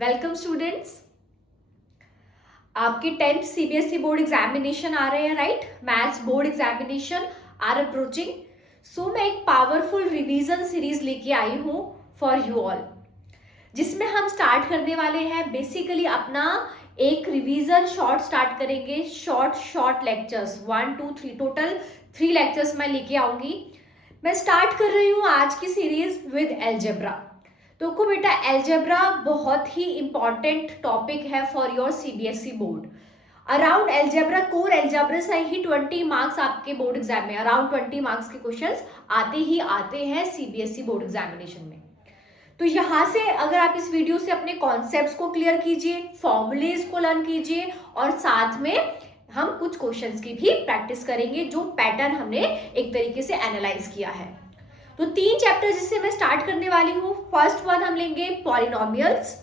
Welcome students. आपके 10th CBSE board examination आ रहे हैं, right? Maths board examination are approaching. So मैं एक पावरफुल रिवीजन सीरीज लेके आई हूँ फॉर यू ऑल, जिसमें हम स्टार्ट करने वाले हैं बेसिकली अपना एक रिवीजन शॉर्ट स्टार्ट करेंगे। शॉर्ट लेक्चर्स 1 2 3 टोटल 3 लेक्चर्स मैं लेके आऊंगी। मैं स्टार्ट कर रही हूँ आज की सीरीज विद एलजेब्रा। तो को बेटा एलजेब्रा बहुत ही इंपॉर्टेंट टॉपिक है for your CBSE board. Around algebra, core algebra से ही 20 मार्क्स आपके बोर्ड एग्जाम में, अराउंड 20 मार्क्स के क्वेश्चंस आते हैं सीबीएसई बोर्ड एग्जामिनेशन में। तो यहाँ से अगर आप इस वीडियो से अपने कॉन्सेप्ट्स को क्लियर कीजिए, फॉर्मूलेज को लर्न कीजिए और साथ में हम कुछ क्वेश्चंस की भी प्रैक्टिस करेंगे जो पैटर्न हमने एक तरीके से एनालाइज किया है। तो 3 चैप्टर जिससे मैं स्टार्ट करने वाली हूँ। फर्स्ट वन हम लेंगे polynomials,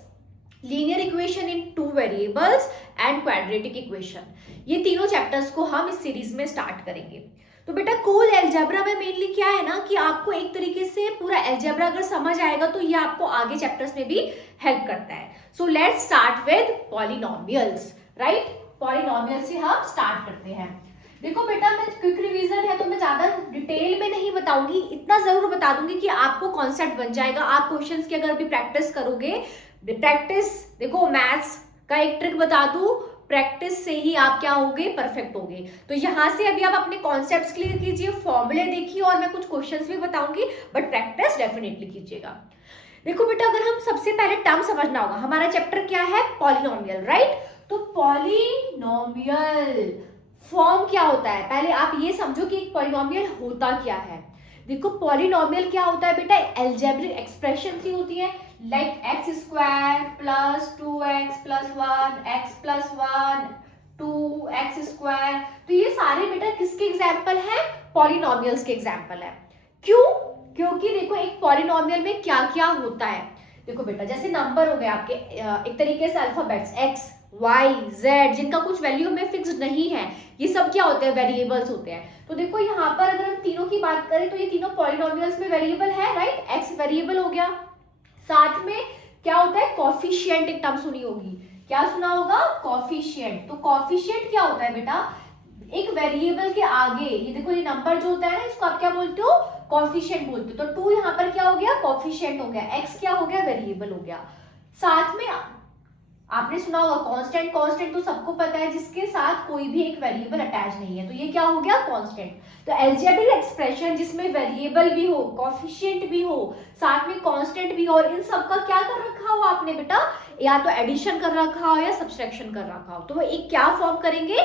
linear equation in 2 variables and quadratic equation. ये तीनों चैप्टर्स को हम इस सीरीज में स्टार्ट करेंगे। तो बेटा कोर एलजेब्रा में मेनली क्या है ना कि आपको एक तरीके से पूरा एलजेब्रा अगर समझ आएगा तो ये आपको आगे चैप्टर्स में भी हेल्प करता है। So let's start with polynomials, right? Polynomial से हम स्टार्ट करते हैं। देखो बेटा, मैं क्विक रिवीजन है तो मैं ज्यादा डिटेल में नहीं बताऊंगी, इतना जरूर बता दूंगी कि आपको कॉन्सेप्ट बन जाएगा। आप क्वेश्चंस की अगर भी प्रैक्टिस करोगे, प्रैक्टिस देखो मैथ्स का एक ट्रिक बता दूं, प्रैक्टिस से ही आप क्या होगे, परफेक्ट होगे। तो यहाँ से अभी आप अपने कॉन्सेप्ट्स क्लियर कीजिए, फॉर्मूले देखिए और मैं कुछ क्वेश्चंस भी बताऊंगी, बट प्रैक्टिस डेफिनेटली कीजिएगा। देखो बेटा, अगर हम सबसे पहले टर्म समझना होगा, हमारा चैप्टर क्या है, पॉलिनोमियल, राइट? तो पॉलिनोमियल फॉर्म क्या होता है, पहले आप ये समझो कि एक पॉलिनोमियल होता क्या है। देखो पॉलिनोमियल क्या होता है बेटा, एल्जेब्रिक एक्सप्रेशन सी होती है, like x square plus 2x plus 1 x plus 1 2x square. तो ये सारे बेटा किसके एग्जाम्पल है, पॉलिनोमियल्स के एग्जाम्पल है। क्यों? क्योंकि देखो एक पॉलिनोमियल में क्या क्या होता है। देखो बेटा, जैसे नंबर हो गए आपके एक तरीके से अल्फाबेट्स x y z, जिनका कुछ वैल्यू में फिक्स नहीं है, ये सब क्या होते हैं, वेरिएबल्स होते हैं। तो देखो यहाँ पर अगर हम तीनों की बात करें तो ये तीनों पॉलिनोमियल्स में वेरिएबल है, राइट? x वेरिएबल हो गया, साथ में क्या होता है, कॉफिशिएंट, एक टर्म सुनी होगी, क्या सुना होगा, कॉफिशिएंट। तो कॉफिशिएंट क्या होता है बेटा, एक वेरिएबल के आगे, ये देखो ये नंबर जो होता है ना, इसको आप क्या बोलते हो, कॉफिशिएंट बोलते हो। तो 2 यहाँ पर क्या हो गया, कॉफिशिएंट हो गया, x क्या हो गया, वेरिएबल हो गया। साथ में आपने सुना होगा कांस्टेंट, कांस्टेंट तो सबको पता है जिसके साथ कोई भी एक वेरिएबल अटैच नहीं है, तो ये क्या हो गया, कांस्टेंट। तो एल्जेब्रिक एक्सप्रेशन जिसमें वेरिएबल भी हो, कोएफिशिएंट भी हो, साथ में कांस्टेंट भी हो, और इन सब का क्या कर रखा हो आपने बेटा, या तो एडिशन कर रखा हो या सब्सट्रैक्शन कर रखा हो, तो वो एक क्या फॉर्म करेंगे,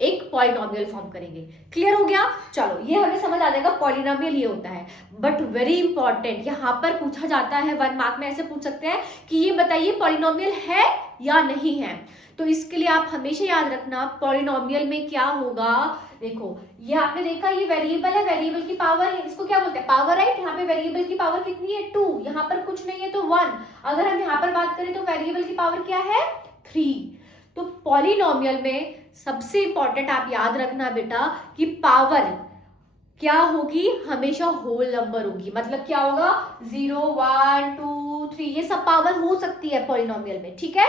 एक पॉलिनोमियल फॉर्म करेंगे। क्लियर हो गया? चलो ये हमें समझ आ जाएगा, पॉलिनोमियल ये होता है। बट वेरी इंपॉर्टेंट, यहाँ पर पूछा जाता है 1 मार्क में, ऐसे पूछ सकते हैं कि ये बताइए पॉलिनोमियल है या नहीं है। तो इसके लिए आप हमेशा याद रखना पॉलिनोमियल में क्या होगा। देखो ये आपने देखा, ये वेरिएबल है, वेरिएबल की पावर है, इसको क्या बोलते हैं, पावर, राइट? यहाँ पे वेरिएबल की पावर कितनी है, 2, यहाँ पर कुछ नहीं है तो 1। अगर हम यहाँ पर बात करें तो वेरिएबल की पावर क्या है, 3। तो पॉलिनोमियल में सबसे इंपॉर्टेंट आप याद रखना बेटा कि पावर क्या होगी, हमेशा होल नंबर होगी। मतलब क्या होगा, 0 1 2 3, ये सब पावर हो सकती है पॉलिनोमियल में, ठीक है?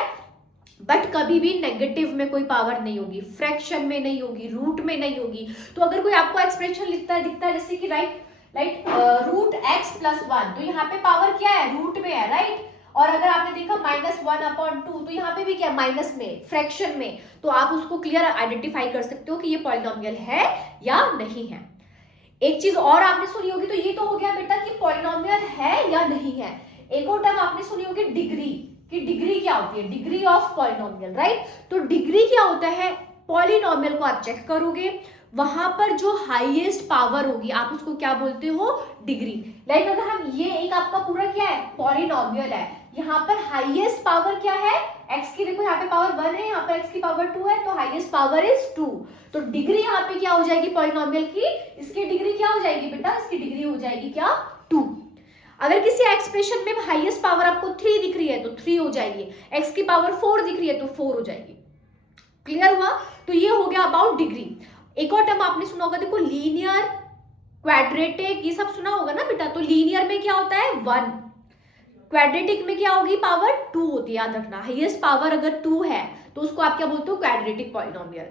बट कभी भी नेगेटिव में कोई पावर नहीं होगी, फ्रैक्शन में नहीं होगी, रूट में नहीं होगी। तो अगर कोई आपको एक्सप्रेशन दिखता है जैसे कि राइट रूट एक्स प्लस 1, तो यहाँ पे पावर क्या है, रूट में है, राइट? और अगर आपने देखा -1/2, तो यहाँ पे भी क्या, माइनस में, फ्रैक्शन में। तो आप उसको क्लियर आइडेंटिफाई कर सकते हो कि ये पॉलिनोमियल है या नहीं है। एक चीज और आपने सुनी होगी, तो ये तो हो गया बेटा कि पॉलिनोमियल है या नहीं है। एक और टर्म आपने सुनी होगी, डिग्री, कि डिग्री क्या होती है, डिग्री ऑफ पॉलिनोमियल, राइट? तो डिग्री क्या होता है, पॉलिनोमियल को आप चेक करोगे, वहां पर जो हाईएस्ट पावर होगी आप उसको क्या बोलते हो, डिग्री। लाइक अगर हम ये एक आपका पूरा क्या है, पॉलिनोमियल है, यहाँ पर हाईएस्ट पावर क्या है, x की, देखो यहाँ पे पावर 1 है, यहाँ पर x की पावर 2 है, तो हाईएस्ट पावर इज 2। तो डिग्री यहाँ पे क्या हो जाएगी पॉलिनोमियल की, इसकी डिग्री क्या हो जाएगी बेटा, इसकी डिग्री हो जाएगी क्या, 2। अगर किसी एक्सप्रेशन में हाईएस्ट पावर आपको 3 दिख रही है तो 3 हो जाएगी, x की पावर 4 दिख रही है तो 4 हो जाएगी। क्लियर हुआ? तो ये हो गया अबाउट डिग्री। एक और टर्म आपने सुना होगा, देखो लीनियर, क्वाड्रेटिक, ये सब सुना होगा ना बेटा। तो लीनियर में क्या होता है, 1, क्वाड्रेटिक में क्या होगी, पावर 2 होती है। होती है, याद रखना। हाईएस्ट पावर अगर 2 है तो उसको आप क्या बोलते हो, क्वाड्रेटिक पॉलिनोमियल।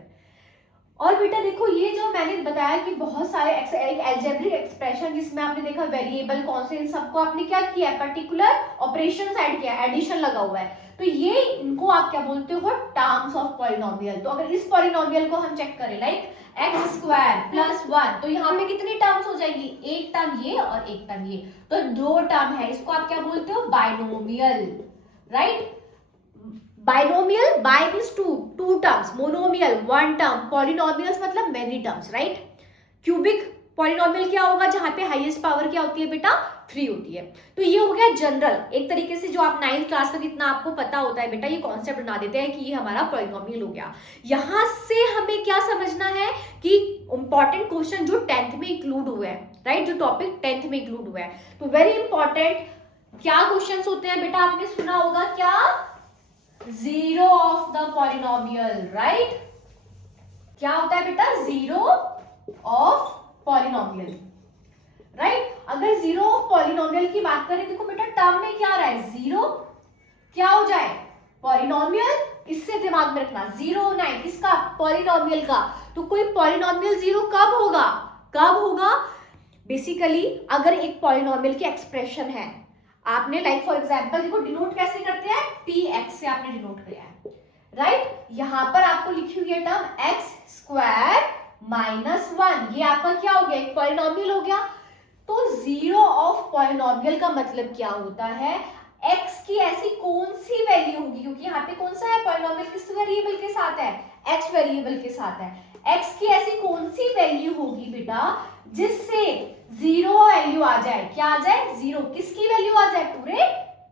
और बेटा देखो ये जो मैंने बताया कि बहुत सारे एक अलजेब्रिक एक्सप्रेशन जिसमें आपने देखा वेरिएबल कांस्टेंट सबको आपने क्या किया, पर्टिकुलर ऑपरेशंस ऐड किया, एडिशन लगा हुआ है, तो ये इनको आप क्या बोलते हो, टर्म्स ऑफ पॉलिनोमियल। तो अगर इस पॉलिनोमियल को हम चेक करें लाइक एक्स स्क्वायर प्लस 1, तो यहाँ पे कितनी टर्म्स हो जाएगी, एक टर्म ये और एक टर्म ये, तो 2 टर्म है, इसको आप क्या बोलते हो, binomial, right. Binomial, bi means two terms, monomial 1 term, polynomials मतलब many terms, right. Cubic polynomial क्या होगा, जहां पे हाईएस्ट पावर क्या होती है बेटा, 3 होती है। तो ये हो गया जनरल, एक तरीके से जो आप 9th क्लास तक इतना आपको पता होता है बेटा, ये कॉन्सेप्ट बना देते हैं कि ये हमारा पॉलिनोमियल हो गया। यहां से हमें क्या समझना है कि इंपॉर्टेंट क्वेश्चन जो 10th में इंक्लूड हुए हैं, राइट, जो टॉपिक 10th में इंक्लूड हुआ है, तो वेरी इंपॉर्टेंट क्या क्वेश्चन होते हैं बेटा, आपने सुना होगा क्या, zero of the polynomial, right. क्या होता है बेटा, जीरो ऑफ पॉलिनोमियल, राइट। अगर जीरो ऑफ पॉलिनोमियल की बात करें, देखो बेटा टर्म में क्या आ रहा है, जीरो क्या हो जाए, पॉलिनोमियल, इससे दिमाग में रखना 0 9 किसका, पॉलिनोमियल का। तो कोई पॉलिनोमियल जीरो कब होगा, कब होगा, बेसिकली अगर एक पॉलिनोमियल की एक्सप्रेशन है, आपने लाइक फॉर एग्जांपल देखो डिनोट कैसे करते हैं, px से आपने डिनोट किया है, राइट। यहां पर आपको लिखी हुई है टर्म एक्स स्क्वायर माइनस 1, ये आपका क्या हो गया, एक पॉलिनोमियल हो गया। तो जीरो ऑफ पॉलिनोमियल का मतलब क्या होता है, x की ऐसी कौन सी वैल्यू होगी, क्योंकि यहाँ पे कौन सा है, पॉलिनोमियल किस वेरिएबल के साथ है, x वेरिएबल के साथ है, x की ऐसी कौन सी वैल्यू होगी बेटा जिससे जीरो वैल्यू आ जाए, क्या आ जाए, जीरो, किसकी वैल्यू आ जाए, पूरे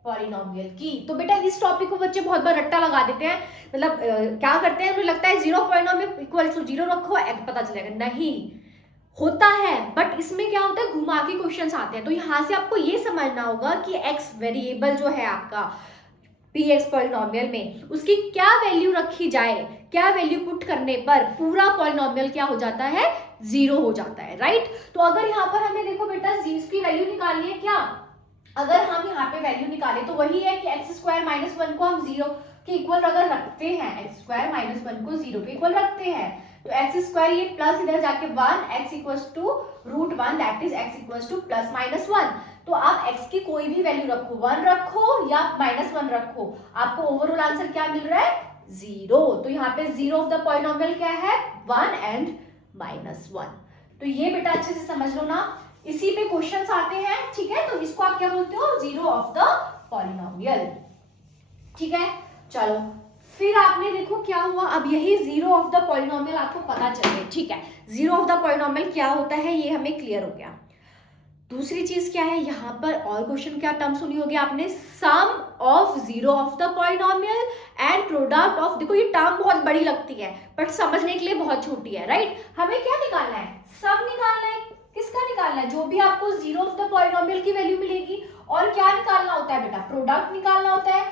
पॉलिनोमियल की। तो बेटा इस टॉपिक को बच्चे बहुत बार रट्टा लगा देते हैं, मतलब क्या करते हैं, उन्हें लगता है zero polynomial equal to zero रखो पता चलेगा, नहीं होता है, बट इसमें क्या होता है, घुमा के क्वेश्चंस आते हैं। तो यहां से आपको ये समझना होगा कि x वेरिएबल जो है आपका px पॉलिनोमियल में, उसकी क्या वैल्यू रखी जाए, क्या वैल्यू पुट करने पर पूरा पॉलिनोमियल क्या हो जाता है, जीरो हो जाता है, राइट। तो अगर यहाँ पर हमें देखो बेटा इसकी वैल्यू निकालनी है, क्या अगर हम यहाँ पे वैल्यू निकाले तो वही है कि एक्स स्क्वायर माइनस 1 को हम जीरो के इक्वल अगर रखते हैं, एक्स स्क्वायर माइनस 1 को जीरो के इक्वल रखते हैं, तो एक्स स्क्वायर ये प्लस इधर जाके 1, x equals to root 1, that is x equals to plus minus 1। तो आप x की कोई भी वैल्यू रखो, 1 रखो या माइनस 1 रखो, आपको ओवरऑल आंसर क्या मिल रहा है, जीरो। तो यहाँ पे जीरो ऑफ द पॉलिनोमियल क्या है, 1 एंड माइनस 1। तो ये बेटा अच्छे से समझ लो ना, इसी पे क्वेश्चंस आते हैं, ठीक है। तो इसको आप क्या बोलते हो, जीरो ऑफ द पॉलिनोमियल, ठीक है। चलो फिर आपने देखो क्या हुआ, अब यही जीरो ऑफ द पॉलिनोमियल आपको पता चले, ठीक है। जीरो ऑफ द पॉलिनोमियल क्या होता है ये हमें क्लियर हो गया। दूसरी चीज क्या है, यहाँ पर और क्वेश्चन क्या टर्म सुनी होगी आपने, sum of zero of the polynomial and product of, देखो ये टर्म बहुत बड़ी लगती है बट समझने के लिए बहुत छोटी है, राइट। हमें क्या निकालना है, सम निकालना है, किसका निकालना है, जो भी आपको जीरो ऑफ द पॉलिनोमियल की वैल्यू मिलेगी, और क्या निकालना होता है बेटा, प्रोडक्ट निकालना होता है।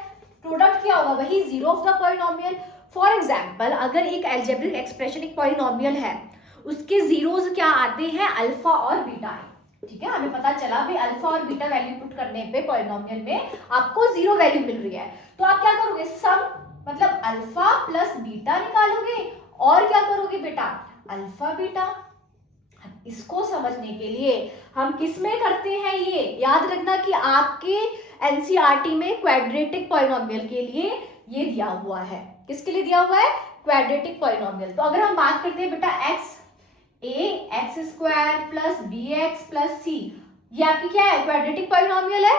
प्रोडक्ट क्या होगा, वही zero of the polynomial. For example अगर एक अलजेब्रिक एक्सप्रेशन एक पॉलिनोमियल है, उसके जीरोस क्या आते हैं, अल्फा और बीटा है, ठीक है। हमें पता चला भाई अल्फा और बीटा वैल्यू पुट करने पे पॉलिनोमियल में आपको जीरो वैल्यू मिल रही है, तो आप क्या करोगे, सम मतलब अल्फा प्लस बीटा निकालोगे, और क्या करोगे बेटा, अल्फा बीटा। इसको समझने के लिए हम किस में करते हैं, ये याद रखना कि आपके एनसीईआरटी में क्वाड्रेटिक पॉलिनोमियल के लिए ये दिया हुआ है, किसके लिए दिया हुआ है, क्वाड्रेटिक पॉलिनोमियल। तो अगर हम बात करते हैं बेटा x square plus B X plus C, ये आपकी क्या है, क्वाड्रेटिक पॉलिनोमियल है,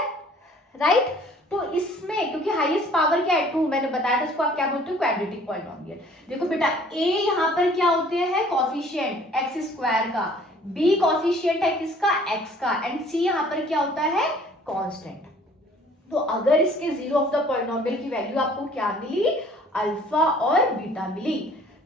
राइट। तो इसमें क्योंकि हाईएस्ट पावर क्या है, 2, मैंने बताया था, इसको आप क्या बोलते हो, क्वाड्रेटिक पॉलिनोमियल। देखो बेटा ए यहाँ पर क्या होते हैं, कॉफिशिएंट एक्स स्क्वायर का, बी कॉफिशिएंट है किसका, एक्स का, एंड सी यहाँ पर क्या होता है, कांस्टेंट। तो अगर इसके जीरो ऑफ द पॉलिनोमियल की वैल्यू आपको क्या मिली, अल्फा और बीटा मिली,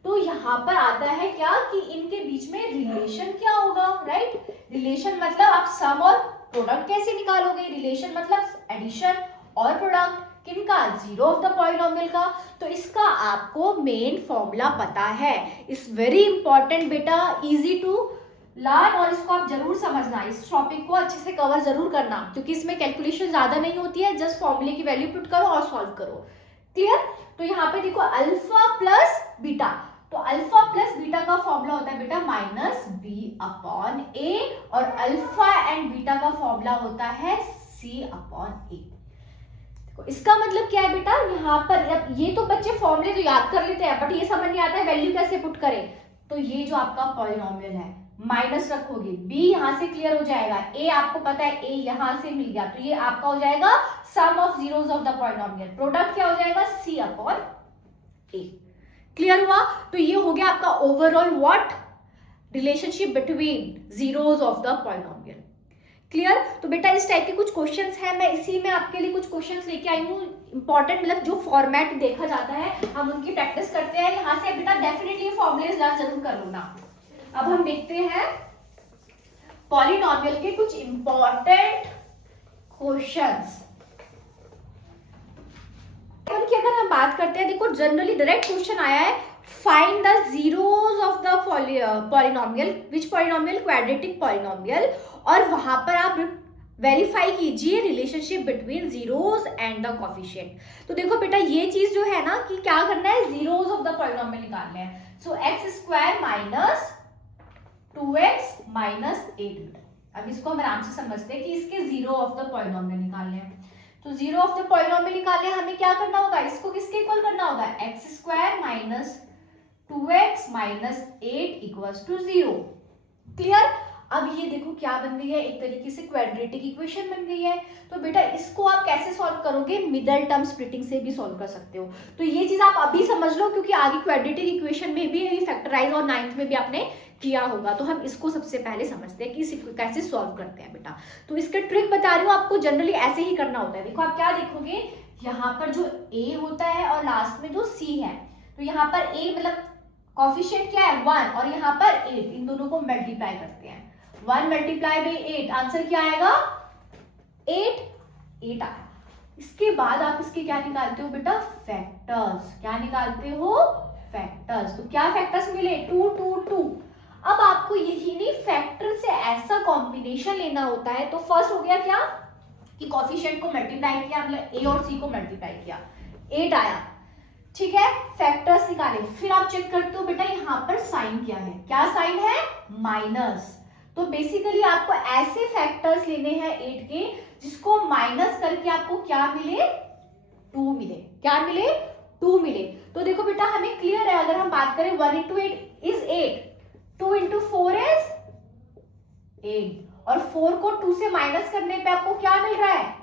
तो यहाँ पर आता है क्या कि इनके बीच में रिलेशन क्या होगा, राइट। रिलेशन मतलब आप सम और प्रोडक्ट कैसे निकालोगे, रिलेशन मतलब एडिशन और प्रोडक्ट किनका, जीरो ऑफ द पॉलिनोमियल का। तो इसका आपको मेन फॉर्मूला पता है, इट्स वेरी इंपॉर्टेंट बेटा, इजी टू लर्न, और इसको आप जरूर समझना, इस टॉपिक को अच्छे से कवर जरूर करना, क्योंकि इसमें कैलकुलेशन ज्यादा नहीं होती है, जस्ट फॉर्मूले की वैल्यू पुट करो और सॉल्व करो, क्लियर? तो यहाँ पे देखो अल्फा प्लस बीटा, तो अल्फा प्लस बीटा का फॉर्मूला होता है बेटा माइनस बी अपॉन ए, और अल्फा एंड बीटा का फॉर्मूला होता है सी अपॉन ए। इसका मतलब क्या है बेटा, यहाँ पर ये तो बच्चे फॉर्मूले तो याद कर लेते हैं, बट ये समझ नहीं आता है वैल्यू कैसे पुट करें। तो ये जो आपका पॉलिनोमियल है, माइनस रखोगे, बी यहाँ से क्लियर हो जाएगा, ए आपको पता है ए यहाँ से मिल गया, तो ये आपका हो जाएगा sum of zeros of the polynomial, product क्या हो जाएगा सी अपॉन ए। क्लियर हुआ? तो ये हो गया आपका overall what, relationship between zeros of the polynomial. Clear? तो बेटा इस टाइप के कुछ क्वेश्चंस हैं, मैं इसी में आपके लिए कुछ क्वेश्चंस लेके आई हूँ, इंपॉर्टेंट, मतलब जो फॉर्मेट देखा जाता है हम उनकी प्रैक्टिस करते हैं। यहाँ से बेटा डेफिनेटली फॉर्मुलेज लर्न जरूर कर लो ना। अब हम देखते हैं पॉलिनोमियल के कुछ इंपॉर्टेंट क्वेश्चंस की अगर हम बात करते हैं, देखो जनरली डायरेक्ट क्वेश्चन आया है, find the zeros of the polynomial, which polynomial quadratic polynomial, और वहां पर आप वेरीफाई कीजिए relationship between zeros and the coefficient. तो देखो बेटा ये चीज जो है ना कि क्या करना है, जीरोस ऑफ द पॉलिनोमियल निकालने हैं। So X square minus 2x minus 8। अब इसको हम आराम से समझते हैं कि इसके जीरो ऑफ द पॉलिनोमियल निकालने हैं। तो जीरो ऑफ द पॉलिनोमियल निकालने हमें क्या करना होगा, इसको किसके इक्वल करना होगा, x square minus 2x minus 8 equals to 0। Clear? अब ये देखो क्या बन गई है, एक तरीके से क्वाड्रेटिक इक्वेशन बन गई है। तो बेटा इसको आप कैसे सॉल्व करोगे, मिडल टर्म स्प्लिटिंग से भी सॉल्व कर सकते हो। तो ये चीज आप अभी समझ लो, क्योंकि आगे क्वाड्रेटिक इक्वेशन में भी फैक्टराइज और 9th में भी आपने किया होगा। तो हम इसको सबसे पहले समझते हैं कि इसको कैसे सॉल्व करते हैं बेटा। तो इसका ट्रिक बता रही हूँ आपको, जनरली ऐसे ही करना होता है। देखो आप क्या देखोगे, यहाँ पर जो a होता है और लास्ट में जो c है, तो यहाँ पर a मतलब कोफिशिएंट क्या है 1, और यहाँ पर 8, इन दोनों को मल्टीप्लाई करते हैं। 1 मल्टीप्लाई बाई 8, आंसर क्या आएगा 8 आया। इसके बाद आप इसके क्या निकालते हो बेटा, फैक्टर्स। क्या निकालते हो, फैक्टर्स। तो क्या फैक्टर्स मिले, 2 2 2। अब आपको यही नहीं, फैक्टर से ऐसा कॉम्बिनेशन लेना होता है। तो फर्स्ट हो गया क्या कि कोफिशिएंट को मल्टीप्लाई किया, मतलब a और c को मल्टीप्लाई किया, 8 आया। ठीक है, फैक्टर्स निकाले, फिर आप चेक करते हो बेटा यहाँ पर साइन क्या है, क्या साइन है, माइनस। तो बेसिकली आपको ऐसे फैक्टर्स लेने हैं 8 के जिसको माइनस करके आपको क्या मिले, 2 मिले। क्या मिले, 2 मिले। तो देखो बेटा हमें क्लियर है, अगर हम बात करें 1 into 8 is 8, 2 into 4 is 8, और 4 को 2 से माइनस करने पे आपको क्या मिल रहा है,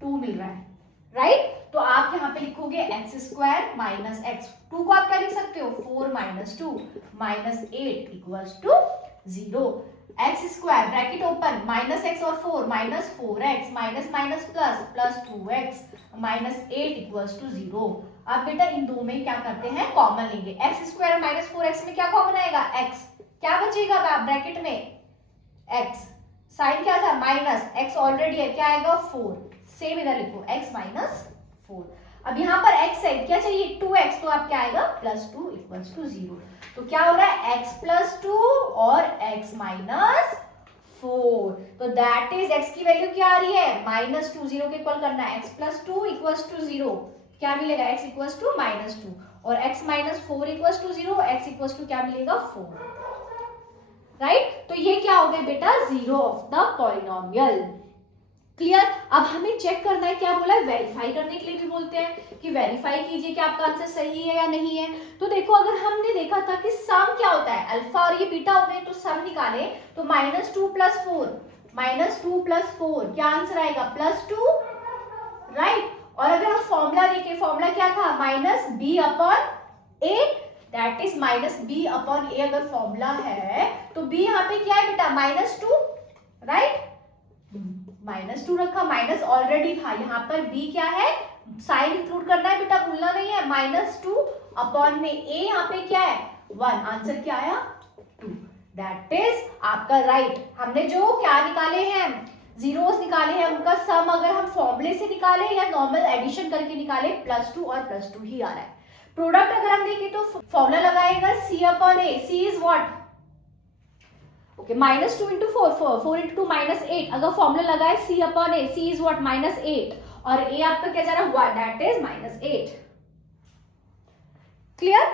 2 मिल रहा है, राइट? तो आप यहाँ पे लिखोगे एक्स स्क्वायर माइनस एक्स, 2 को आप क्या लिख सकते हो, 4 minus 2 minus 8 equals to 0। X square bracket open, minus x और 4 minus 4x minus minus plus plus 2x minus 8 equals to 0। अब बेटा इन दो में क्या करते हैं, कॉमन लेंगे। एक्स स्क्वायर माइनस 4x में क्या कॉमन आएगा, x, क्या बचेगा ब्रैकेट में, x, साइन क्या था माइनस, x ऑलरेडी है, क्या आएगा 4, सेम इधर लिखो x माइनस 4। अब यहाँ पर x है, क्या चाहिए 2x, तो आप क्या आएगा प्लस 2 इक्वल्स टू 0। तो क्या हो रहा है x प्लस 2 और x माइनस 4। तो दैट इज x की वैल्यू क्या आ रही है, माइनस 2, 0 के इक्वल करना है, x प्लस 2 इक्वल्स टू 0, क्या मिलेगा x इक्वल्स टू माइनस 2, और x minus 4 equals to 0, x equals to क्या मिलेगा 4, राइट? तो ये क्या हो गया बेटा, zero of the polynomial. Clear? अब हमें चेक करना है, क्या बोला है, वेरीफाई करने के लिए भी बोलते हैं कि वेरीफाई कीजिए कि आपका आंसर सही है या नहीं है। तो देखो अगर हमने देखा था कि सम क्या होता है, अल्फा और ये बीटा हो गए, तो सम निकाले, तो माइनस 2 प्लस 4, क्या आंसर आएगा प्लस 2, राइट? और अगर हम फॉर्मूला देखें, फॉर्मूला क्या था, minus B upon A, that is minus B upon A अगर फॉर्मूला है, तो बी यहाँ पे क्या है बेटा, माइनस 2, राइट? माइनस 2 रखा, माइनस ऑलरेडी था, यहाँ पर b क्या है, साइन इंक्लूड करना है बेटा, भूलना नहीं है, माइनस 2 अपॉन में a यहाँ पे क्या है 1, आंसर क्या आया 2, दैट इज आपका राइट। हमने जो क्या निकाले हैं, जीरोस निकाले हैं, उनका सम अगर हम फॉर्मूले से निकाले या नॉर्मल एडिशन करके निकाले, प्लस 2 और प्लस 2 ही आ रहा है। प्रोडक्ट अगर हम देखें तो फॉर्मूला लगाएगा c upon a, c is what, okay, minus 2 into 4 into 2 minus 8, अगर फॉर्मूला लगाए c upon a, c is what minus 8, और a आपका क्या जा रहा है, दैट इज माइनस 8, क्लियर?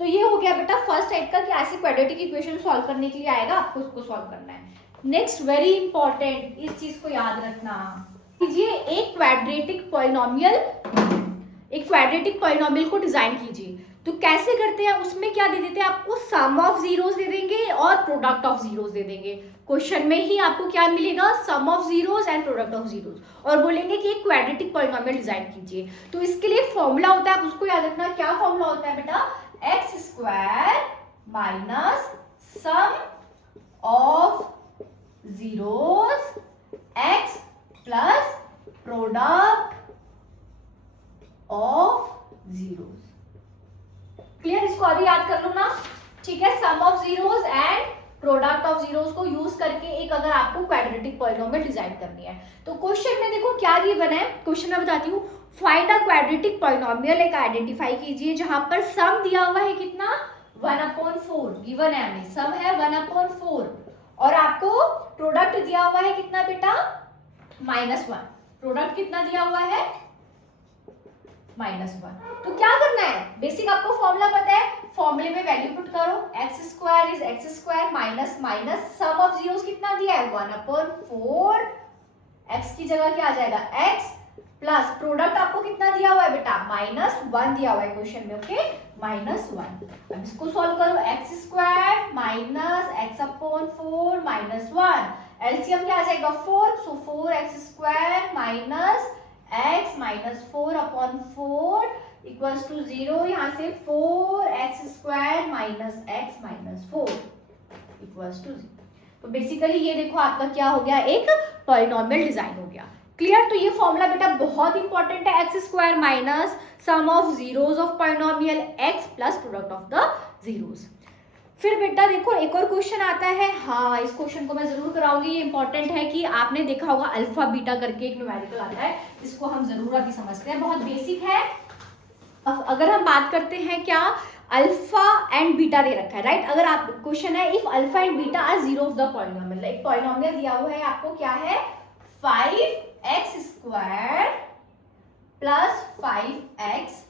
तो ये हो गया बेटा फर्स्ट टाइप का कि ऐसे क्वाड्रेटिक इक्वेशन सॉल्व करने के लिए आएगा, आपको उसको सॉल्व करना है। नेक्स्ट वेरी इंपॉर्टेंट, इस चीज को याद रखना कीजिए, एक क्वाड्रेटिक पॉलिनोमियल को डिजाइन कीजिए। तो कैसे करते हैं, उसमें क्या दे देते हैं आपको, सम ऑफ जीरोस दे देंगे और प्रोडक्ट ऑफ जीरोस दे देंगे। क्वेश्चन में ही आपको क्या मिलेगा, sum of zeros and product of zeros, और बोलेंगे कि एक क्वाड्रेटिक पॉलिनोमियल डिजाइन कीजिए। तो इसके लिए फॉर्मूला होता है, आप उसको याद रखना। क्या फॉर्मूला होता है बेटा, x square minus sum of zeros x plus product of zeros. Clear? इसको अभी याद कर लो ना, ठीक है। Sum of zeros and product of zeros को यूज करके एक अगर आपको क्वाड्रेटिक पॉलिनोमियल डिजाइन करनी है, तो क्वेश्चन में देखो क्या गिवन है, क्वेश्चन में बताती हूँ। फाइंड अ क्वाड्रेटिक पॉलिनोमियल, एक आइडेंटिफाई कीजिए जहां पर सम दिया हुआ है कितना, 1/4 गिवन है हमें, सम है 1/4 और आपको प्रोडक्ट दिया हुआ है कितना बेटा, -1। प्रोडक्ट कितना दिया हुआ है, -1। तो क्या करना है, बेसिक आपको फॉर्मूला पता है, फॉर्मूले में वैल्यू पुट करो, x square is x square minus minus sum of zeros कितना दिया है, 1/4, एक्स की जगह क्या आ जाएगा, एक्स प्लस प्रोडक्ट आपको कितना दिया हुआ है बेटा, -1 दिया हुआ है क्वेश्चन में, ओके, -1। अब इसको सॉल्व करो, x square minus x/4 -1, LCM क्या आ जाएगा 4, so 4x square minus x minus 4/4 equals to 0। यहाँ से 4x square minus x minus 4 equals to 0। तो बेसिकली ये देखो आपका क्या हो गया, एक पॉलिनोमियल डिजाइन हो गया। क्लियर? तो ये फॉर्मूला बेटा बहुत इंपॉर्टेंट है, x square minus sum of zeros of polynomial x plus product of the zeros. फिर बेटा देखो एक और क्वेश्चन आता है, हाँ इस क्वेश्चन को मैं जरूर कराऊंगी, ये इंपॉर्टेंट है कि आपने देखा होगा अल्फा बीटा करके एक न्यूमेरिकल आता है, इसको हम जरूर अभी समझते हैं, बहुत बेसिक है। अब अगर हम बात करते हैं क्या, अल्फा एंड बीटा दे रखा है, राइट? अगर आप क्वेश्चन है if alpha and beta are zero of the polynomial, एक पॉलिनोमियल दिया हुआ है आपको, क्या है 5x square plus 5x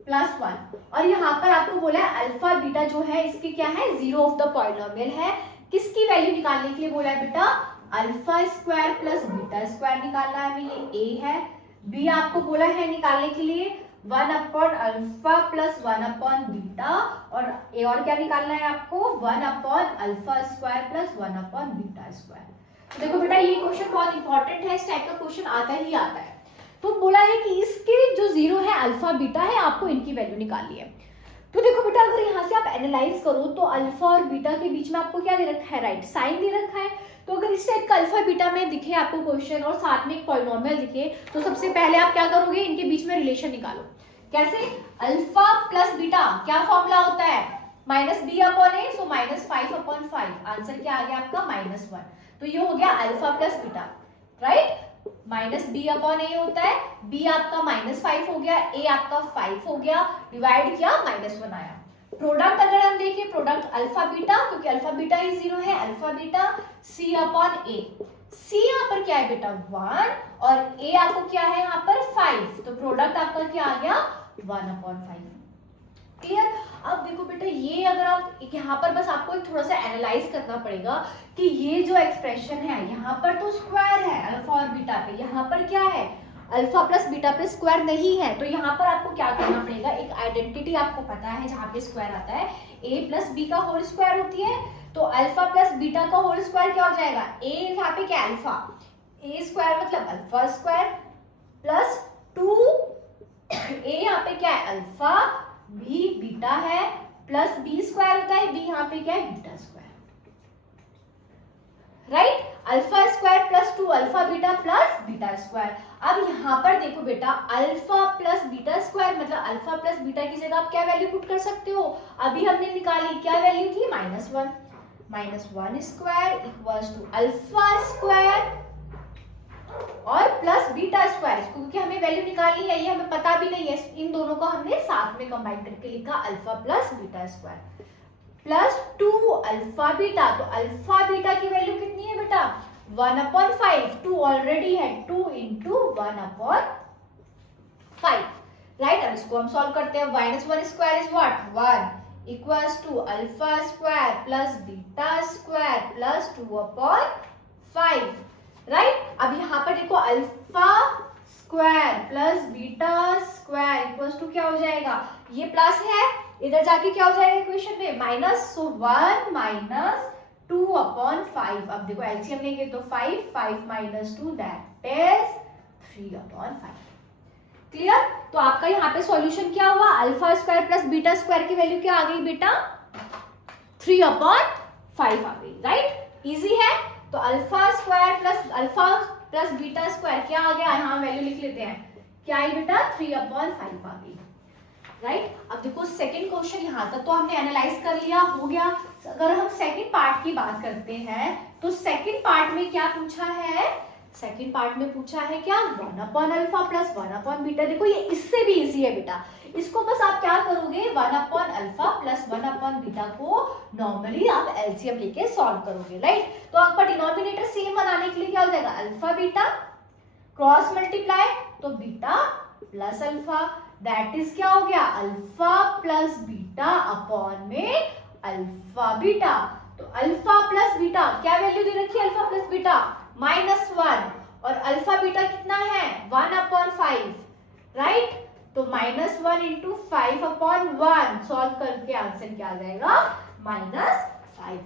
plus 1, और यहाँ पर आपको बोला है अल्फा बीटा जो है इसकी क्या है, जीरो ऑफ द पॉलिनोमियल है। किसकी वैल्यू निकालने के लिए बोला है बेटा, alpha square plus beta square निकालना है हमें, ये a है। b आपको बोला है निकालने के लिए 1/अल्फा प्लस 1/बीटा, और क्या निकालना है आपको, 1/अल्फा स्क्वायर प्लस 1/बीटा स्क्वायर। तो देखो बेटा ये क्वेश्चन बहुत इंपॉर्टेंट है, इस टाइप का क्वेश्चन आता ही आता है। तो बोला है कि इसके जो जीरो है अल्फा बीटा है, आपको इनकी वैल्यू निकालनी है। तो देखो बेटा अगर यहाँ से आप एनालाइज करो तो अल्फा और बीटा के बीच में आपको क्या दे रखा है, राइट साइन दे रखा है। तो अगर इस टाइप का अल्फा बीटा में दिखे आपको क्वेश्चन और साथ में एक पॉलिनोमियल दिखे, तो सबसे पहले आप क्या करोगे, इनके बीच में रिलेशन निकालो। कैसे, अल्फा प्लस बीटा क्या फॉर्मूला होता है, -b/a, सो -5/5। आंसर क्या आ गया आपका, -1। तो ये हो गया alpha plus beta, right? -b/a होता है, b आपका -5 हो गया, a आपका 5 हो गया, डिवाइड किया -1 आया। प्रोडक्ट अगर हम देखें, प्रोडक्ट अल्फा बीटा, क्योंकि अल्फा बीटा ही जीरो है, अल्फा बीटा c/a। c यहाँ पर क्या है बेटा 1, और a आपको क्या है यहाँ पर 5, तो प्रोडक्ट आपका क्या आ गया 1/5। क्लियर? अब देखो बेटा ये अगर आप यहाँ पर बस आपको एक थोड़ा सा एनालाइज करना पड़ेगा कि ये जो एक्सप्रेशन है यहाँ पर तो स्क्वायर है अल्फा और बीटा पे, यहाँ पर क्या है अल्फा प्लस बीटा पे स्क्वायर नहीं है। तो यहाँ पर आपको क्या करना पड़ेगा, एक आइडेंटिटी आपको पता है जहाँ पे स्क्वायर आता है, a प्लस बी का होल स्क्वायर होती है, तो अल्फा प्लस बीटा का होल स्क्वायर क्या हो जाएगा, a यहाँ पे क्या अल्फा, a स्क्वायर मतलब अल्फा स्क्वायर प्लस 2a यहाँ पे क्या है अल्फा, b बीटा है, प्लस b स्क्वायर होता है, b यहाँ पे क्या है beta square, right? Alpha square plus 2 alpha beta plus beta square. अब यहाँ पर देखो बेटा अल्फा प्लस बीटा स्क्वायर मतलब अल्फा प्लस बीटा की जगह आप क्या वैल्यू पुट कर सकते हो, अभी हमने निकाली क्या वैल्यू थी -1, -1 square equals to alpha square और प्लस बीटा स्क्वायर, क्योंकि हमें वैल्यू निकालनी है, ये हमें पता भी नहीं है, इन दोनों को हमने साथ में कंबाइन करके लिखा alpha plus beta square plus 2 alpha beta. तो अल्फा बीटा की वैल्यू कितनी है बेटा 1/5, 2 ऑलरेडी है, 2 × 1/5, राइट? अब इसको हम सॉल्व करते हैं। Minus one square is what, 1 equals to alpha square plus beta square plus 2/5, right. अब यहाँ पर देखो alpha square plus beta square equals to क्या हो जाएगा, ये प्लस है, इधर जाके क्या हो जाएगा इक्वेशन में माइनस, सो 1 माइनस 2/5। अब देखो एलसीएम लेंगे तो 5 माइनस 2 दैट इज 3/5। क्लियर। तो आपका यहाँ पे सॉल्यूशन क्या हुआ, alpha square plus beta square की वैल्यू क्या आ गई बेटा, 3/5 आ गई, राइट। इजी है। तो alpha square plus beta square क्या आ गया, यहाँ वैल्यू लिख लेते हैं, क्या आई बेटा 3/5 आ गई, राइट। अब देखो सेकंड क्वेश्चन, यहाँ तक तो हमने एनालाइज कर लिया, हो गया। अगर हम सेकंड पार्ट की बात करते हैं तो सेकंड पार्ट में क्या पूछा है, सेकंड पार्ट में पूछा है क्या, 1/अल्फा प्लस 1/बीटा। देखो ये इससे भी इजी है बेटा, इसको बस आप क्या करोगे, 1/अल्फा प्लस 1/बीटा को नॉर्मली आप एलसीएम लेके सॉल्व करोगे, राइट। तो आपका डिनोमिनेटर सेम बनाने के लिए क्या हो जाएगा, अल्फा बीटा क्रॉस मल्टीप्लाई तो beta plus alpha, that is क्या हो गया, अल्फा प्लस बीटा अपॉन में अल्फा बीटा। तो अल्फा प्लस बीटा क्या वैल्यू दे रखी है, अल्फा प्लस बीटा -1 और अल्फा बीटा कितना है 1/5, राइट। तो -1 इंटू 5/1 सॉल्व करके आंसर क्या आ जाएगा, -5।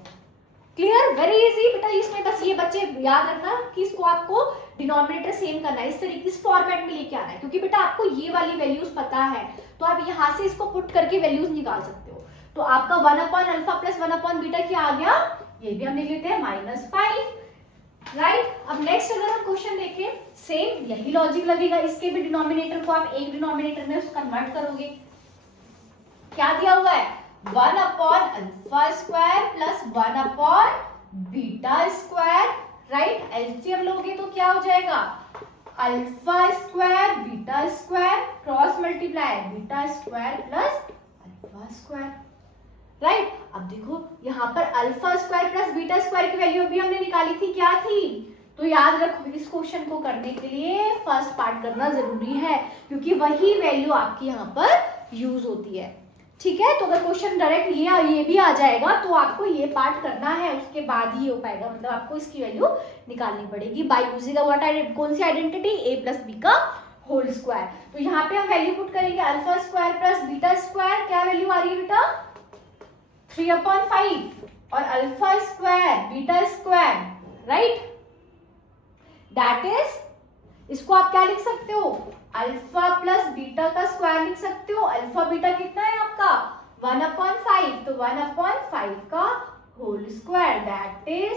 क्लियर, वेरी इजी बेटा। इसमें बस ये बच्चे याद रखना कि इसको आपको डिनोमिनेटर सेम करना है, इस तरीके इस फॉर्मेट में लेके आना है, क्योंकि बेटा आपको ये वाली वैल्यूज पता है तो आप यहाँ से इसको पुट करके वैल्यूज निकाल सकते हो। तो आपका 1/अल्फा प्लस 1/बीटा क्या आ गया, ये भी हम लिख लेते हैं -5, राइट। अब नेक्स्ट अगर हम क्वेश्चन देखें, सेम यही लॉजिक लगेगा, इसके भी डिनोमिनेटर को आप एक डिनोमिनेटर में कन्वर्ट करोगे। क्या दिया हुआ है, one by alpha square plus one by beta square, right. LCM लोगे तो क्या हो जाएगा, alpha square beta square cross multiply beta square plus alpha square, right. अब देखो यहाँ पर alpha square plus beta square की वैल्यू भी हमने निकाली थी, क्या थी, तो याद रखो इस क्वेश्चन को करने के लिए फर्स्ट पार्ट करना जरूरी है, क्योंकि वही वैल्यू आपकी यहाँ पर यूज होती है, ठीक है। तो अगर क्वेश्चन डायरेक्ट ये भी आ जाएगा तो आपको ये पार्ट करना है, उसके बाद ही हो पाएगा, मतलब आपको इसकी वैल्यू निकालनी पड़ेगी बाय यूजिंग व्हाट, कौन सी आइडेंटिटी, a प्लस बी का होल स्क्वायर। तो यहाँ पे हम वैल्यू पुट करेंगे, alpha square plus beta square क्या वैल्यू आ रही है बेटा 3/5 और alpha square beta square, right, that is, इसको आप क्या लिख सकते हो, अल्फा प्लस बीटा का स्क्वायर लिख सकते हो। अल्फा बीटा कितना है आपका 1/5, तो 1/5 का होल स्क्वायर दैट इज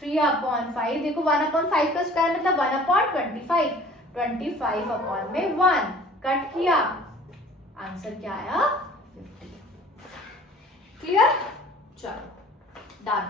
3/5। देखो 1/5 का स्क्वायर मतलब 1/25, 25 अपॉन में 1 कट किया, आंसर क्या आया 50। क्लियर, चलो डन।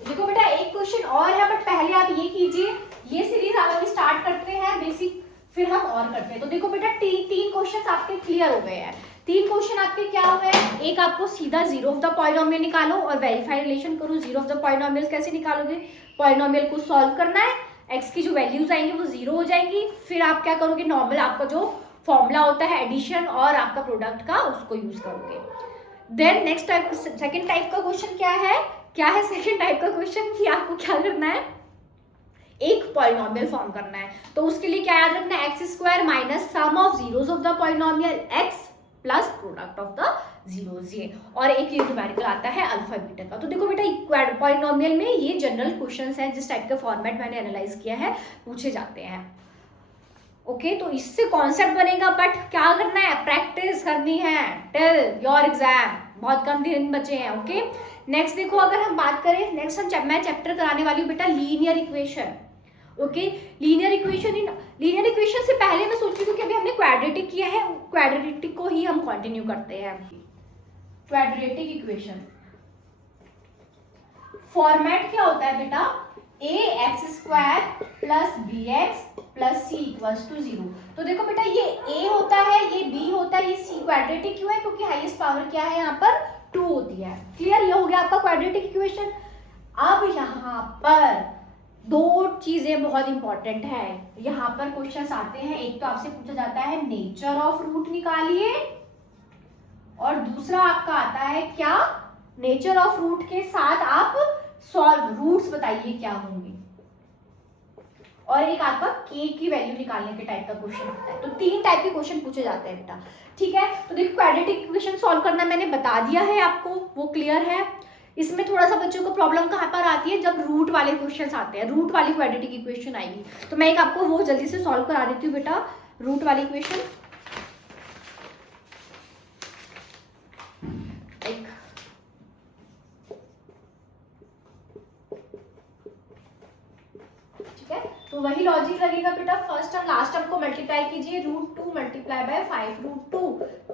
देखो बेटा एक क्वेश्चन और है, बट पहले आप ये कीजिए, ये सीरीज आप अभी स्टार्ट करते हैं बेसिक, फिर हम और करते हैं। तो देखो बेटा तीन क्वेश्चन आपके क्लियर हो गए हैं। 3 क्वेश्चन आपके क्या हो गए, एक आपको सीधा जीरो ऑफ द पॉलिनोमियल निकालो और वेरीफाई रिलेशन करो। जीरो ऑफ द पॉलिनोमियल कैसे निकालोगे, पॉलिनोमियल को सॉल्व करना है, एक्स की जो वैल्यूज आएंगी वो जीरो हो जाएंगी, फिर आप क्या करोगे, नॉर्मल आपका जो फॉर्मूला होता है एडिशन और आपका प्रोडक्ट का, उसको यूज करोगे। Then next type, second type का क्वेश्चन क्या है सेकेंड टाइप का क्वेश्चन कि आपको क्या करना है, एक पॉलिनोमियल फॉर्म करना है। तो उसके लिए क्या याद रखना है, x square minus sum of zeros of the polynomial x plus product of the zeros, ये और एक ये न्यूमेरिकल आता है अल्फा बीटा का। तो देखो बेटा पॉलिनोमियल में ये जनरल क्वेश्चंस हैं, जिस टाइप का फॉर्मेट मैंने एनालाइज किया है पूछे जाते हैं। ओके तो इससे कॉन्सेप्ट बनेगा, बट क्या करना है, प्रैक्टिस करनी है टिल योर एग्जाम, बहुत कम दिन बचे हैं। ओके नेक्स्ट देखो, अगर हम बात करें नेक्स्ट मैं चैप्टर कराने वाली हूँ बेटा linear equation. Okay linear equation से पहले मैं सोच रही हूँ कि अभी हमने क्वाड्रेटिक किया है, क्वाड्रेटिक को ही हम कंटिन्यू करते हैं। क्वाड्रेटिक इक्वेशन फॉर्मेट क्या होता है बेटा, ax² plus bx plus c equals to 0। तो देखो बेटा ये a होता है, ये b होता है, ये c क्वाड्रेटिक क्यों है, क्योंकि हाईएस्ट पावर क्या है यहाँ पर 2 होती है। क्लियर, ये हो गया आपका क्वाड्रेटिक इक्वेशन। अब यहाँ पर दो चीजें बहुत इंपॉर्टेंट है यहाँ पर क्वेश्चंस आते हैं। एक तो आपसे पूछा जाता है नेचर ऑफ रूट निकालिए, और दूसरा आपका आता है क्या, नेचर ऑफ रूट के साथ आप सॉल्व रूट्स बताइए क्या होंगे, और एक आपका के की वैल्यू निकालने के टाइप का क्वेश्चन होता है। तो 3 टाइप के क्वेश्चन पूछे जाते हैं बेटा, ठीक है। तो देखो क्वाड्रेटिक इक्वेशन सॉल्व करना मैंने बता दिया है आपको, वो क्लियर है। इसमें थोड़ा सा बच्चों को प्रॉब्लम कहाँ पर आती है, जब रूट वाले क्वेश्चन आते हैं, रूट वाली क्वाड्रेटिक इक्वेशन आएगी। तो मैं एक आपको वो जल्दी से सॉल्व करा देती हूँ बेटा, रूट वाली इक्वेशन। एक ठीक है, तो वही लॉजिक लगेगा बेटा, फर्स्ट टर्म लास्ट टर्म को मल्टीप्लाई कीजिए, √2 मल्टीप्लाई बाय 5√2,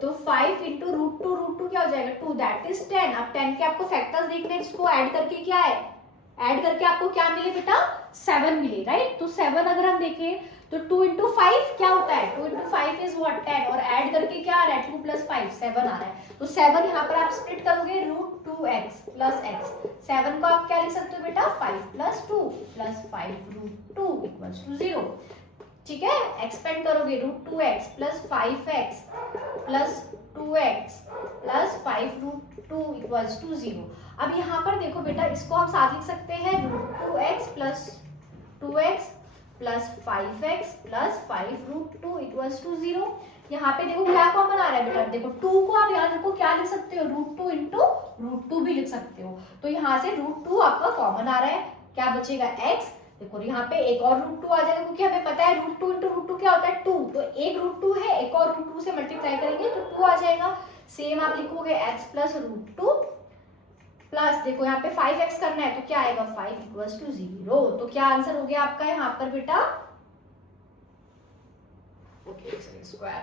तो 5 इंटू √2 क्या हो जाएगा 2, दैट इज 10। अब 10 के आपको फैक्टर्स देखने हैं, जिसको ऐड करके क्या है, ऐड करके आपको क्या मिले बेटा 7 मिले, राइट। तो 7 अगर हम देखें तो 2 इंटू 5 क्या होता है, 2 इंटू 5 इज व्हाट 10, और ऐड करके क्या आ रहा है 2 प्लस 5 7 आ रहा है। तो 7 यहाँ पर आप स्प्लिट करोगे √2x प्लस x, 7 को आप क्या लिख सकते हो बेटा 5 प्लस 2 प्लस 5√2 इक्वल्स टू 0, ठीक है। एक्सपेंड करोगे √2x plus 5x plus 2x plus 5√2 equals to 0। अब यहाँ पर देखो बेटा, इसको हम साथ लिख सकते हैं √2x plus 2x plus 5x plus 5√2 equals to 0। यहाँ पे देखो क्या कॉमन आ रहा है बेटा, देखो 2 को आप याद रखो क्या लिख सकते हो, √2 इंटू √2 भी लिख सकते हो। तो यहाँ से √2 आपका कॉमन आ रहा है, क्या बचेगा x, देखो यहाँ पे एक और √2 आ जाएगा, क्योंकि हमें पता है √2 इंटू √2 क्या होता है 2, तो एक √2 है, एक और √2 से मल्टीप्लाई करेंगे तो 2 आ जाएगा। सेम आप लिखोगे x प्लस √2 प्लस, देखो यहाँ पे 5x करना है तो क्या आएगा 5 इक्वल्स टू 0। तो क्या आंसर हो गया आपका यहाँ पर बेटा, स्क्वायर,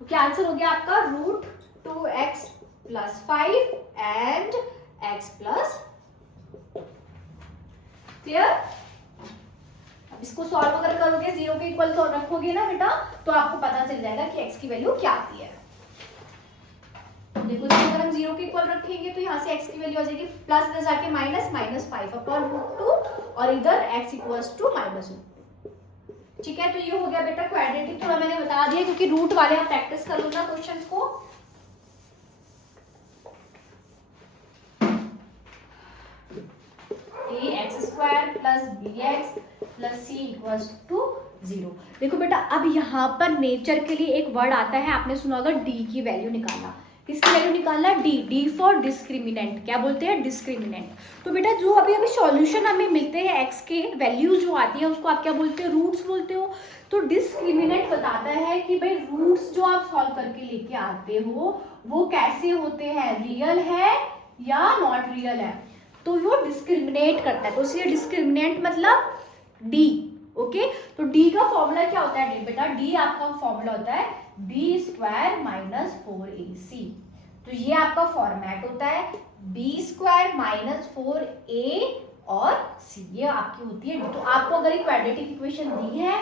तो क्या आंसर हो गया आपका √2x plus 5 and x plus, clear. अब इसको सॉल्व अगर करोगे 0 के इक्वल रखोगे ना बेटा, तो आपको पता चल जाएगा कि x की वैल्यू क्या आती है। देखो अगर हम 0 के इक्वल रखेंगे तो यहाँ से x की वैल्यू आ जाएगी प्लस इधर जाके -5/√2, और इधर x इक्वल्स टू -2, ठीक है। तो ये हो गया बेटा क्वाड्रेटिक, थोड़ा मैंने बता दिया क्योंकि रूट वाले आप प्रैक्टिस कर लो ना क्वेश्चंस को। ax² plus bx plus c equals to 0। देखो बेटा अब यहाँ पर नेचर के लिए एक वर्ड आता है, आपने सुना होगा d की वैल्यू निकालना। किसकी वैल्यू निकालना, d फॉर डिस्क्रिमिनेंट, क्या बोलते हैं डिस्क्रिमिनेंट। तो बेटा जो अभी सॉल्यूशन हमें मिलते हैं x के वैल्यूज जो आती है उसको आप क्या बोलते हो, रूट्स बोलते हो। तो डिस्क्रिमिनेंट बताता है कि भाई रूट्स जो आप सॉल्व करके लेके आते हो वो कैसे होते हैं, रियल है या नॉट रियल है, तो वो डिस्क्रिमिनेट करता है। तो इसलिए डिस्क्रिमिनेंट मतलब d, ओके। तो d का फॉर्मूला क्या होता है बेटा, d आपका फॉर्मूला होता है b² - 4ac। तो ये आपका फॉर्मेट होता है b² - 4a और c, ये आपकी होती है। तो आपको अगर एक क्वाड्रेटिक इक्वेशन दी है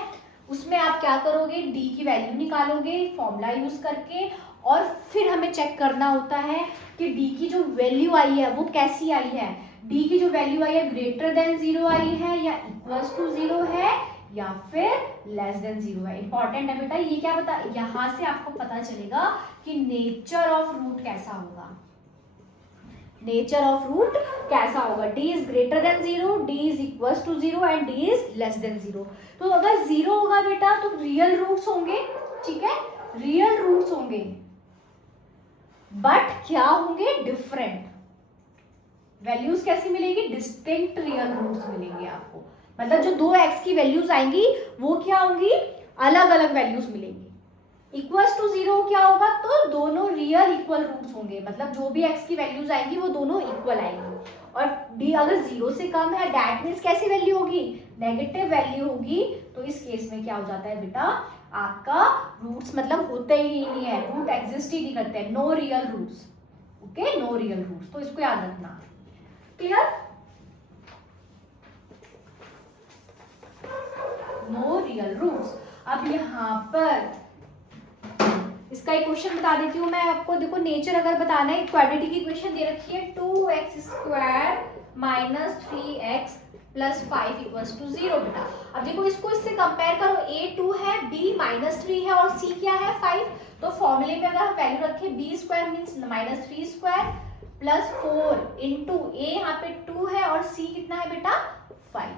उसमें आप क्या करोगे, d की वैल्यू निकालोगे फॉर्मूला यूज करके, और फिर हमें चेक करना होता है कि d की जो वैल्यू आई है वो कैसी आई है, d की जो वैल्यू आई है ग्रेटर देन 0 आई है या इक्वल्स टू 0 है या फिर लेस देन 0 है। इंपॉर्टेंट है बेटा, ये क्या बता, यहां से आपको पता चलेगा कि नेचर ऑफ रूट कैसा होगा, नेचर ऑफ रूट कैसा होगा। d is greater than 0, d is equals to 0 and d is less than 0। तो अगर 0 होगा बेटा तो रियल रूट्स होंगे, ठीक है, रियल रूट्स होंगे, बट क्या होंगे डिफरेंट। वैल्यूज कैसी मिलेगी, डिस्टिंक्ट रियल रूट्स मिलेंगे आपको, मतलब जो दो x की वैल्यूज आएंगी वो क्या होंगी, अलग अलग वैल्यूज मिलेंगी। इक्वल्स टू 0 क्या होगा, तो दोनों रियल इक्वल रूट्स होंगे, मतलब जो भी x की वैल्यूज आएंगी वो दोनों इक्वल आएंगी। और d अगर 0 से कम है दैट मीन्स कैसी वैल्यू होगी, नेगेटिव वैल्यू होगी। तो इस केस में क्या हो जाता है बेटा, आपका रूट्स मतलब होते ही नहीं है, रूट एग्जिस्ट ही नहीं करते, no real roots, okay, no real roots. तो इसको याद रखना, क्लियर, नो रियल रूट्स। अब यहाँ पर इसका एक क्वेश्चन बता देती हूँ मैं आपको। देखो नेचर अगर बताना है, क्वाड्रेटिक इक्वेशन दे रखी है 2x² -3x plus 5 equals to 0 बेटा। अब देखो इसको इससे कंपेयर करो, a 2 है, b -3 है और c क्या है 5। तो फॉर्मूले में अगर हम वैल्यू रखें b square means -3 square plus 4 into a यहाँ पे 2 है और c कितना है बेटा 5।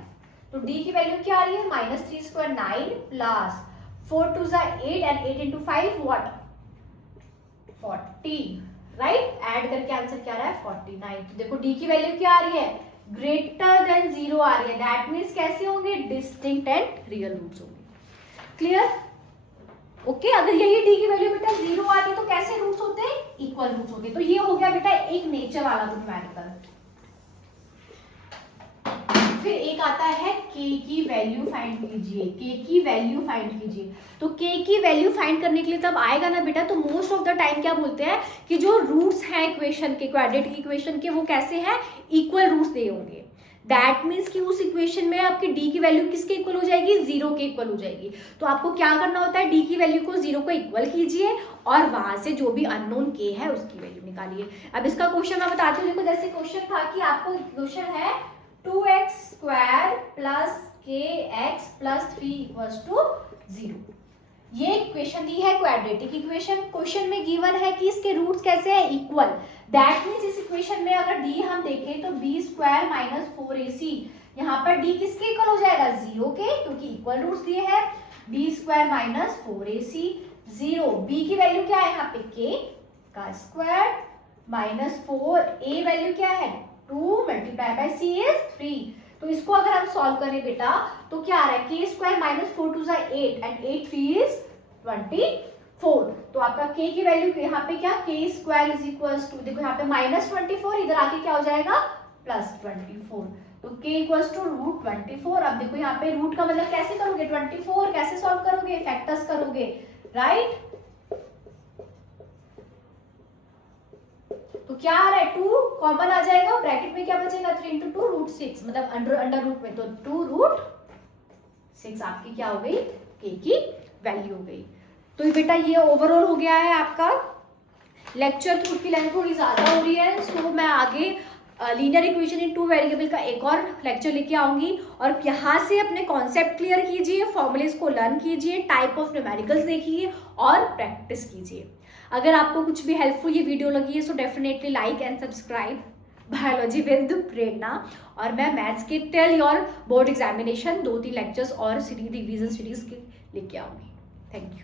तो d की वैल्यू क्या आ रही है -3 स्क्वायर 9 प्लस 4 2 ज़ा 8 and 8 into 5 what 40, right. Add करके आंसर क्या आ रहा है 49। तो देखो d की वैल्यू क्या आ रही है ग्रेटर देन 0 आ रही है। दैट मीन्स कैसे होंगे डिस्टिंक्ट एंड रियल रूट्स होंगे। क्लियर? ओके अगर यही d की वैल्यू बेटा 0 आती है तो कैसे रूट्स होते हैं इक्वल रूट्स होते हैं। तो ये हो गया बेटा एक नेचर वाला न्यूमेरिकल। फिर एक आता है k की वैल्यू फाइंड कीजिए, k की वैल्यू फाइंड कीजिए। तो k की वैल्यू फाइंड करने के लिए तब आएगा ना बेटा, तो मोस्ट ऑफ द टाइम क्या बोलते हैं कि जो रूट्स हैं इक्वेशन के, क्वाड्रेटिक इक्वेशन के, वो कैसे हैं इक्वल रूट्स दे होंगे। दैट मीन्स कि उस इक्वेशन में आपकी d की वैल्यू किसके इक्वल हो जाएगी 0 के इक्वल हो जाएगी। तो आपको क्या करना होता है d की वैल्यू को 0 को इक्वल कीजिए और वहां से जो भी अननोन k है उसकी वैल्यू निकालिए। अब इसका क्वेश्चन मैं बताती हूँ। देखो जैसे क्वेश्चन था कि आपको क्वेश्चन है 2x square plus kx plus 3 equals to 0। ये इक्वेशन दी है क्वाड्रेटिक इक्वेशन। क्वेश्चन में गिवन है कि इसके रूट्स कैसे हैं इक्वल। दैट मीन्स इस इक्वेशन में अगर d हम देखें तो b स्क्वायर माइनस 4ac, यहाँ पर d किसके इक्वल हो जाएगा 0 के, क्योंकि इक्वल रूट्स दिए हैं। b square minus 4ac 0, b की वैल्यू क्या है यहाँ पे k का स्क्वायर माइनस 4a वैल्यू क्या है 2 मल्टीप्लाई बाय c इज 3। तो इसको अगर हम सॉल्व करें बेटा तो क्या आ रहा है k square minus 4 2 8 and 8 3 is 24। तो आपका k की वैल्यू यहाँ पे क्या k square is equals to, देखो यहाँ पे -24, इधर आके क्या हो जाएगा +24। तो k इक्वल्स टू रूट 24। अब देखो यहाँ पे रूट का मतलब कैसे करोगे 24 कैसे सॉल्व करोगे फैक्टर्स करोगे, राइट। तो क्या आ रहा है 2 कॉमन आ जाएगा, ब्रैकेट में क्या बचेगा 3 इंटू 2 रूट 6, मतलब अंडर रूट में, तो 2 रूट 6 आपकी क्या हो गई k की वैल्यू हो गई। तो बेटा ये ओवरऑल हो गया है आपका लेक्चर। की लेंथ थोड़ी ज्यादा हो रही है, सो मैं आगे लीनियर इक्वेशन इन 2 वेरिएबल का एक और लेक्चर लेके आऊंगी। और यहाँ से अपने कॉन्सेप्ट क्लियर कीजिए, फॉर्मूलेज को लर्न कीजिए, टाइप ऑफ न्यूमेरिकल्स देखिए और प्रैक्टिस कीजिए। अगर आपको कुछ भी हेल्पफुल ये वीडियो लगी है so definitely like and subscribe biology with Prerna. और मैं मैथ्स के till your board examination 2-3 lectures और सीरीज रिवीजन सीरीज के लेके आऊँगी। Thank you.